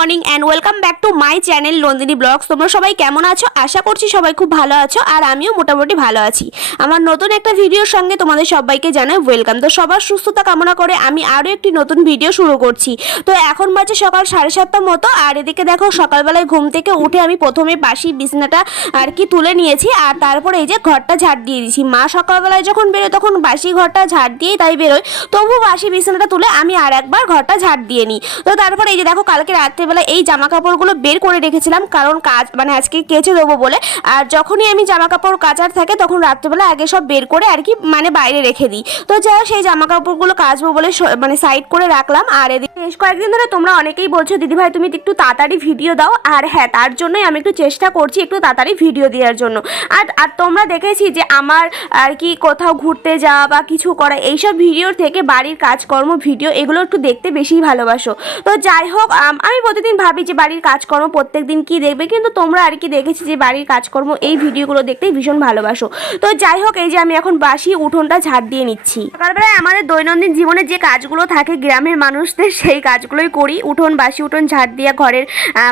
Morning and welcome back to my channel Nandini vlogs তোমরা সবাই কেমন আছো? আশা করছি সবাই খুব ভালো আছো, আর আমিও মোটামুটি ভালো আছি। আমার নতুন একটা ভিডিওর সঙ্গে তোমাদের সবাইকে জানাই ওয়েলকাম তো সবার সুস্থতা কামনা করে আমি আরও একটি নতুন ভিডিও শুরু করছি। তো এখন বাজে সকাল সাড়ে সাতটার মতো, আর এদিকে দেখো সকালবেলায় ঘুম থেকে উঠে আমি প্রথমে বাসি বিছনাটা আর কি তুলে নিয়েছি, আর তারপরে এই যে ঘরটা ঝাড় দিয়ে দিয়েছি। মা সকালবেলায় যখন বেরোয় তখন বাসি ঘরটা ঝাড় দিয়েই তাই বেরোয়। তবু বাসি বিছানাটা তুলে আমি আর একবার ঘরটা ঝাড় দিয়ে নিই। তো তারপরে এই যে দেখো কালকে রাত্রেবেলা এই জামা কাপড়গুলো বের করে রেখেছিলাম, কারণ কাজ মানে আজকে কেচে দেবো বলে। আর যখনই আমি জামা কাপড় কাচার থাকে, তখন রাত্রেবেলা আগে সব বের করে আর কি মানে বাইরে রেখে দিই। তো যাই সেই জামা কাপড়গুলো কাচবো বলে মানে সাইড করে রাখলাম। আর এদিকে বেশ কয়েকদিন ধরে তোমরা অনেকেই বলছো, দিদিভাই, তুমি একটু তাড়াতাড়ি ভিডিও দাও। আর হ্যাঁ তার জন্যই আমি একটু চেষ্টা করছি একটু তাড়াতাড়ি ভিডিও দেওয়ার জন্য। আর আর তোমরা দেখেছি যে আমার আর কি কোথাও ঘুরতে যাওয়া বা কিছু করা, এইসব ভিডিওর থেকে বাড়ির কাজকর্ম, ভিডিও, এগুলো একটু দেখতে বেশি ভালোবাসো। তো যাই হোক, আমি প্রতিদিন ভাবি যে বাড়ির কাজকর্ম প্রত্যেক দিন কী দেখবে, কিন্তু তোমরা আর কি দেখেছি যে বাড়ির কাজকর্ম, এই ভিডিওগুলো দেখতেই ভীষণ ভালোবাসো। তো যাই হোক, এই যে আমি এখন বাসি উঠোনটা ঝাড় দিয়ে নিচ্ছি। সকালবেলায় আমাদের দৈনন্দিন জীবনে যে কাজগুলো থাকে গ্রামের মানুষদের, সেই কাজগুলোই করি। উঠোন, বাসি উঠোন ঝাড় দিয়ে ঘরের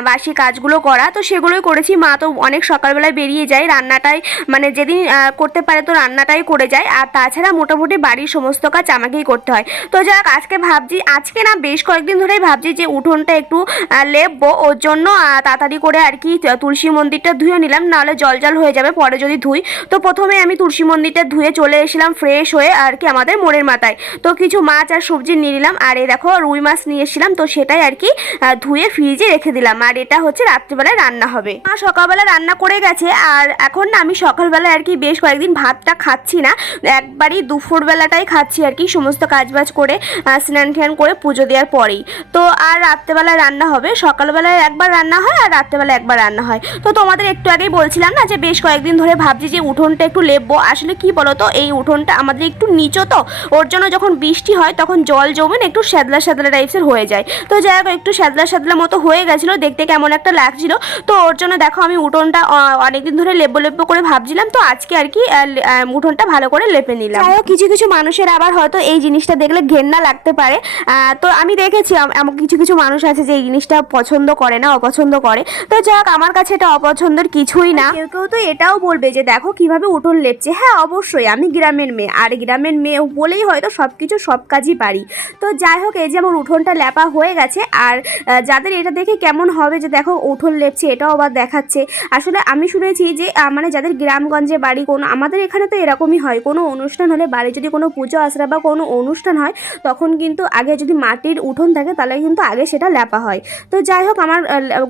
বাসি কাজগুলো করা। তো সেগুলোই করেছি। মা তো অনেক সকালবেলায় বেরিয়ে যায়, রান্নাটাই মানে যেদিন করতে পারে তো রান্নাটাই করে যায়। আর তাছাড়া মোটামুটি বাড়ির সমস্ত কাজ আমাকেই করতে হয়। তো যাক আজকে ভাবছি, আজকে না বেশ কয়েকদিন ধরেই ভাবছি যে উঠোনটা একটু লেপবো ওর জন্য তাড়াতাড়ি করে আর কি তুলসী মন্দিরটা ধুয়ে নিলাম, নাহলে জল জল হয়ে যাবে, পরে যদি ধুই। তো প্রথমে আমি তুলসী মন্দিরটা ধুয়ে চলে এসেছিলাম ফ্রেশ হয়ে আর কি আমাদের মোড়ের মাথায়। তো কিছু মাছ আর সবজি নিয়ে নিলাম, আর এই দেখো রুই মাছ নিয়ে এসেছিলাম, তো সেটাই আর কি ধুয়ে ফ্রিজে রেখে দিলাম, আর এটা হচ্ছে রাত্রিবেলায় রান্না হবে। সকালবেলা রান্না করে গেছে, আর এখন না আমি সকালবেলায় আর কি বেশ কয়েকদিন ভাতটা খাচ্ছি না, একবারই দুপুরবেলাটাই খাচ্ছি আর কি, সমস্ত কাজবাজ করে স্নান টান করে পুজো দেওয়ার পরেই। তো আর রাত্রেবেলায় রান্না হবে সকালবেলায় একবার রান্না হয় আর রাত্রেবেলা একবার রান্না হয়। তো তোমাদের একটু আগেই বলছিলাম না যে বেশ কয়েকদিন ধরে ভাবছি যে উঠোনটা একটু লেপবো। আসলে কি বলো তো এই উঠোনটা আমাদের একটু নিচো তো, ওর জন্য যখন বৃষ্টি হয় তখন জল জমে একটু শ্যাদলা শ্যাদলা টাইপসের হয়ে যায়। তো যাই হোক, একটু শ্যাদলা শ্যাদলা মতো হয়ে গেছিল, দেখতে কেমন একটা লাগছিল। তো ওর জন্য দেখো আমি উঠোনটা অনেকদিন ধরে লেপবো লেপবো করে ভাবছিলাম, তো আজকে আর কি উঠোনটা ভালো করে লেপে নিলাম। যাই কিছু কিছু মানুষের আবার হয়তো এই জিনিসটা দেখলে ঘেন্না লাগতে পারে। তো আমি দেখেছি এমন কিছু কিছু মানুষ আছে যে এই জিনিসটা পছন্দ করে না, অপছন্দ করে। তো যাই হোক আমার কাছে এটা অপছন্দের কিছুই না। কেউ কেউ তো এটাও বলবে যে, দেখো কীভাবে উঠোন লেপছে। হ্যাঁ অবশ্যই, আমি গ্রামের মেয়ে। আর গ্রামের মেয়ে বলেই হয়তো সব কিছু সব কাজই পারি। তো যাই হোক, এই যে আমার উঠোনটা লেপা হয়ে গেছে। আর যাদের এটা দেখে কেমন হবে যে, দেখো উঠোন লেপছে, এটাও আবার দেখাচ্ছে। আসলে আমি শুনেছি যে মানে যাদের গ্রামগঞ্জে বাড়ি, কোনো, আমাদের এখানে তো এরকমই হয়। কোনো অনুষ্ঠান হলে বাড়ি যদি কোনো পুজো আসরা বা কোনো অনুষ্ঠান হয়, তখন কিন্তু আগে যদি মাটির উঠোন থাকে, তাহলে কিন্তু আগে সেটা লেপা হয়। তো যাই হোক, আমার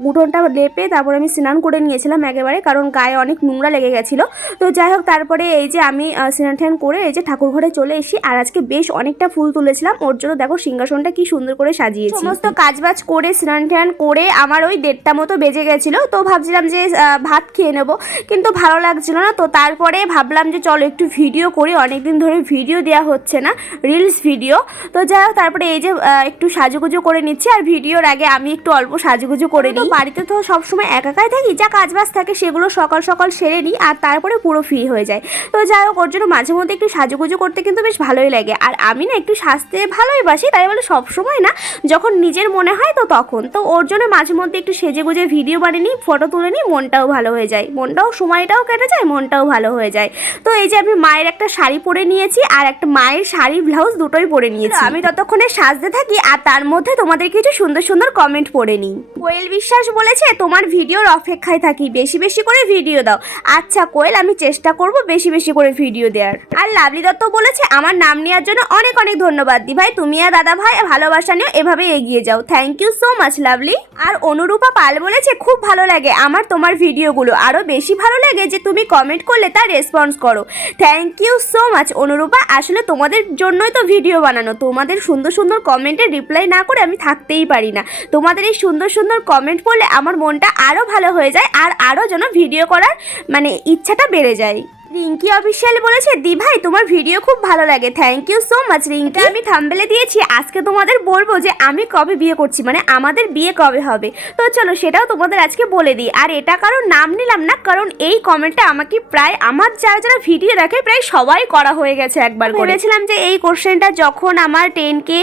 উঠোনটা লেপে তারপরে আমি স্নান করে নিয়েছিলাম একেবারে, কারণ গায়ে অনেক নোংরা লেগে গেছিল। তো যাই হোক, তারপরে এই যে আমি স্নান টান করে এই যে ঠাকুর ঘরে চলে এসেছি, আর আজকে বেশ অনেকটা ফুল তুলেছিলাম। ওর জন্য দেখো সিংহাসনটা কি সুন্দর করে সাজিয়েছি। সমস্ত কাজবাজ করে, স্নান টান করে আমার ওই দেড়টা মতো বেজে গেছিল। তো ভাবছিলাম যে ভাত খেয়ে নেব, কিন্তু ভালো লাগছিল না। তো তারপরে ভাবলাম যে, চলো একটু ভিডিও করি, অনেকদিন ধরে ভিডিও দেওয়া হচ্ছে না, রিলস ভিডিও। তো যাই হোক, তারপরে এই যে একটু সাজুগুজু করে নিচ্ছি, আর ভিডিওর আগে আমি একটু অল্প সাজুগুজু করে নিই। বাড়িতে তো সবসময় একাকাই থাকি যা কাজবাজ থাকে সেগুলো সকাল সকাল সেরে নিই আর তারপরে পুরো ফ্রি হয়ে যায়। তো যাই হোক ওর জন্য মাঝে মধ্যে একটু সাজুগুজু করতে কিন্তু বেশ ভালোই লাগে। আর আমি না একটু সাজতে ভালোই বাসি তাই বলে সবসময় না যখন নিজের মনে হয় তো তখন। তো ওর জন্য মাঝে মধ্যে একটু সেজে গুজে ভিডিও বানিয়ে নিই ফটো তুলে নিই মনটাও ভালো হয়ে যায়। মনটাও সময়টাও কেটে যায় মনটাও ভালো হয়ে যায়। তো এই যে আমি মায়ের একটা শাড়ি পরে নিয়েছি আর একটা মায়ের শাড়ি ব্লাউজ দুটোই পরে নিয়েছি। আমি ততক্ষণে সাজতে থাকি আর তার মধ্যে তোমাদের কিছু সুন্দর সুন্দর কমেন্ট পড়ে নিই। কোয়েল বিশ্বাস বলেছে, তোমার ভিডিওর অপেক্ষায় থাকি, বেশি বেশি করে ভিডিও দাও। আচ্ছা কোয়েল, আমি চেষ্টা করব বেশি বেশি করে ভিডিও দেওয়ার আর লাভলি দত্ত বলেছে, আমার নাম নেওয়ার জন্য অনেক অনেক ধন্যবাদ দি ভাই তুমি আর দাদা ভাই, ভালোবাসা নিয়েও এভাবে এগিয়ে যাও। Thank you so much lovely আর অনুরূপা পাল বলেছে, খুব ভালো লাগে আমার তোমার ভিডিওগুলো। আরও বেশি ভালো লাগে যে তুমি কমেন্ট করলে তার রেসপন্স করো। Thank you so much Anurupa. আসলে তোমাদের জন্যই তো ভিডিও বানানো। তোমাদের সুন্দর সুন্দর কমেন্টের রিপ্লাই না করে আমি থাকতেই পারি না। তোমাদের এই সুন্দর সুন্দর কমেন্ট পড়লে আমার মনটা আরও ভালো হয়ে যায় আর আরও যেন ভিডিও করার মানে ইচ্ছাটা বেড়ে যায়। রিঙ্কি অফিসিয়াল বলেছে দি ভাই তোমার ভিডিও খুব ভালো লাগে। Thank you so much Rinki. আমি থাম্বেলে দিয়েছি আজকে তোমাদের বলব যে আমি কবে বিয়ে করছি মানে আমাদের বিয়ে কবে হবে। তো চলো সেটাও তোমাদের আজকে বলে দিই। আর এটা কারণ নাম নিলাম না কারণ এই কমেন্টটা আমাকে প্রায় আমার যারা যারা ভিডিও দেখে প্রায় সবাই করা হয়ে গেছে একবার ভেবেছিলাম যে এই কোশ্চেনটা যখন আমার টেন কে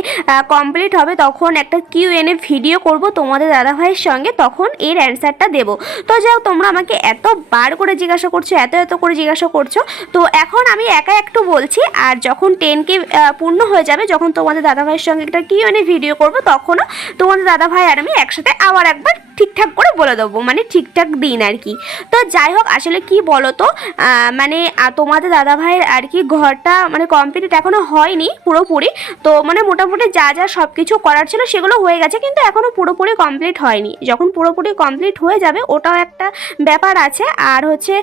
কমপ্লিট হবে তখন একটা কিউ এনে ভিডিও করব তোমাদের দাদাভাইয়ের সঙ্গে তখন এর অ্যান্সারটা দেবো। তো যাও তোমরা আমাকে এত বার করে জিজ্ঞাসা করছ এত এত করে জিজ্ঞাসা করছ। তো এখন আমি একা একটু বলছি, আর যখন টেন কে পূর্ণ হয়ে যাবে, যখন তোমাদের দাদাভাইয়ের সঙ্গে একটা কি এনে ভিডিও করব, তখনও তোমাদের দাদাভাই আর আমি একসাথে আবার একবার ঠিকঠাক করে বলে দেবো মানে ঠিকঠাক দিন আর কি। তো যাই হোক, আসলে কি বলো তো মানে তোমাদের দাদাভাইয়ের আর কি ঘরটা মানে কমপ্লিট এখনও হয়নি পুরোপুরি। তো মানে মোটামুটি যা যা সব কিছু করার ছিল সেগুলো হয়ে গেছে, কিন্তু এখনও পুরোপুরি কমপ্লিট হয়নি। যখন পুরোপুরি কমপ্লিট হয়ে যাবে, ওটাও একটা ব্যাপার আছে। আর হচ্ছে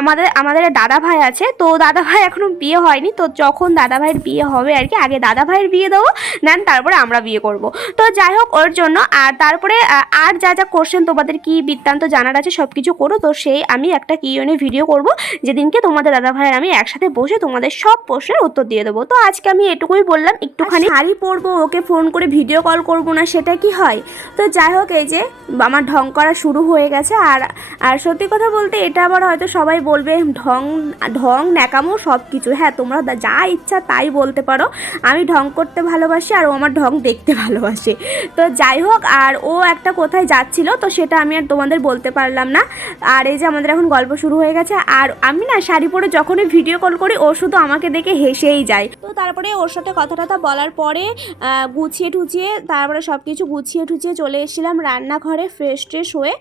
আমাদের আমাদের দাদা ভাই আছে, তো দাদা ভাই এখনও বিয়ে হয়নি, তো যখন দাদা ভাইয়ের বিয়ে হবে আর কি, আগে দাদা ভাইয়ের বিয়ে দেবো দেন তারপরে আমরা বিয়ে করব। তো যাই হোক, ওর জন্য, আর তারপরে আর যা যা কোশ্চেন তোমাদের কি বৃত্তান্ত জানার আছে সব কিছু করো। তো সেই আমি একটা কিউএনএ ভিডিও করব, যেদিনকে তোমাদের দাদা ভাইয়ের আমি একসাথে বসে তোমাদের সব প্রশ্নের উত্তর দিয়ে দেবো। তো আজকে আমি এটুকুই বললাম, একটুখানি শাড়ি পরবো, ওকে ফোন করে ভিডিও কল করব না, সেটা কি হয়? তো যাই হোক, এই যে আমার ঢং করা শুরু হয়ে গেছে। আর আর সত্যি কথা বলতে এটা আবার হয়তো সবাই বলবে, ঢং ঢং, ন্যাকামো সব কিছু হ্যাঁ তোমরা যা ইচ্ছা তাই বলতে পারো। আমি ঢং করতে ভালোবাসি আর ও আমার ঢং দেখতে ভালোবাসে। তো যাই হোক, আর ও একটা কোথায় যাচ্ছিল তো সেটা আমি আর তোমাদের বলতে পারলাম না। আর এই যে আমাদের এখন গল্প শুরু হয়ে গেছে, আর আমি না শাড়ি পরে যখনই ভিডিও কল করি, ও শুধু আমাকে দেখে হেসেই যায়। তো তারপরে ওর সাথে কথা টথা বলার পরে গুছিয়ে টুছিয়ে, তারপরে সব কিছু গুছিয়ে টুছিয়ে চলে এসেছিলাম রান্নাঘরে ফ্রেশ ট্রেশ হয়ে।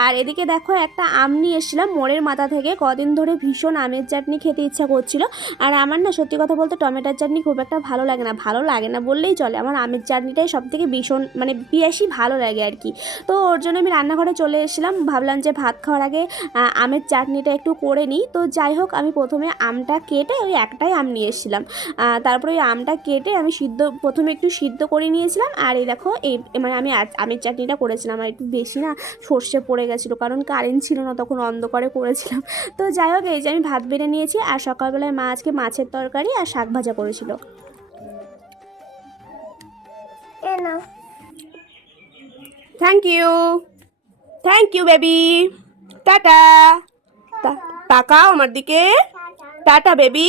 আর এদিকে দেখো, একটা আম নিয়ে এসেছিলাম মোড়ের মাথা থেকে। কদিন ধরে ভীষণ আমের চাটনি খেতে ইচ্ছা করছিল। আর আমার না সত্যি কথা বলতে টমেটোর চাটনি খুব একটা ভালো লাগে না। ভালো লাগে না বললেই চলে। আমার আমের চাটনিটাই সব থেকে ভীষণ মানে বেশি ভালো লাগে আর কি। তো ওর জন্য আমি রান্নাঘরে চলে এসেছিলাম। ভাবলাম যে ভাত খাওয়ার আগে আমের চাটনিটা একটু করে নিই। তো যাই হোক, আমি প্রথমে আমটা কেটে ওই একটাই আম নিয়ে এসেছিলাম। তারপরে ওই আমটা কেটে আমি সিদ্ধ, প্রথমে একটু সিদ্ধ করে নিয়েছিলাম। আর এই দেখো, এই মানে আমি আমের চাটনিটা করেছিলাম। আর একটু বেশি না, সর্ষে পড়ে গেছিল, কারণ কারেন্ট ছিল না, তখন অন্ধকারে করেছিলাম। তো যাই হোক, এই যে আমি ভাত বেড়ে নিয়েছি। আর সকালবেলায় মা আজকে মাছের তরকারি আর শাক ভাজা করেছিল। Thank you thank you baby tata তাকাও আমার দিকে। টাটা বেবি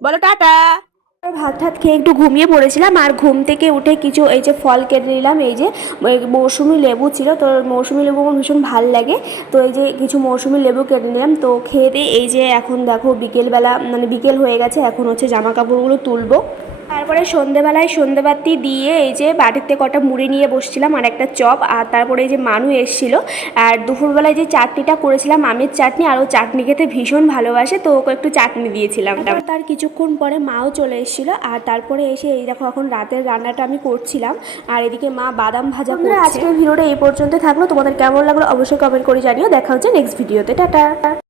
বলো টাটা ভাত টাত খেয়ে একটু ঘুমিয়ে পড়েছিলাম আর ঘুম থেকে উঠে কিছু এই যে ফল কেটে নিলাম, এই যে মৌসুমি লেবু ছিল। তো মৌসুমি লেবু আমার ভীষণ ভালো লাগে। তো এই যে কিছু মৌসুমি লেবু কেটে নিলাম। তো খেয়ে এই যে এখন দেখো বিকেলবেলা মানে বিকেল হয়ে গেছে, এখন হচ্ছে জামা কাপড়গুলো তুলবো। তারপরে সন্ধেবেলায় সন্ধেবাতি দিয়ে এই যে বাড়িতে কটা মুড়ি নিয়ে বসছিলাম আর একটা চপ আর তারপরে এই যে মানু এসেছিল। আর দুপুরবেলায় যে চাটনিটা করেছিলাম আমের চাটনি আর ও চাটনি খেতে ভীষণ ভালোবাসে তো ওকে একটু চাটনি দিয়েছিলাম। তারপর তার কিছুক্ষণ পরে মাও চলে এসেছিল আর তারপরে এসে এই দেখো এখন রাতের রান্নাটা আমি করছিলাম। আর এদিকে মা বাদাম ভাজা করে আজকের ভিডিওটা এই পর্যন্ত থাকল। তোমাদের কেমন লাগল অবশ্যই কমেন্ট করে জানিও। দেখা হচ্ছে নেক্সট ভিডিওতে টাটা।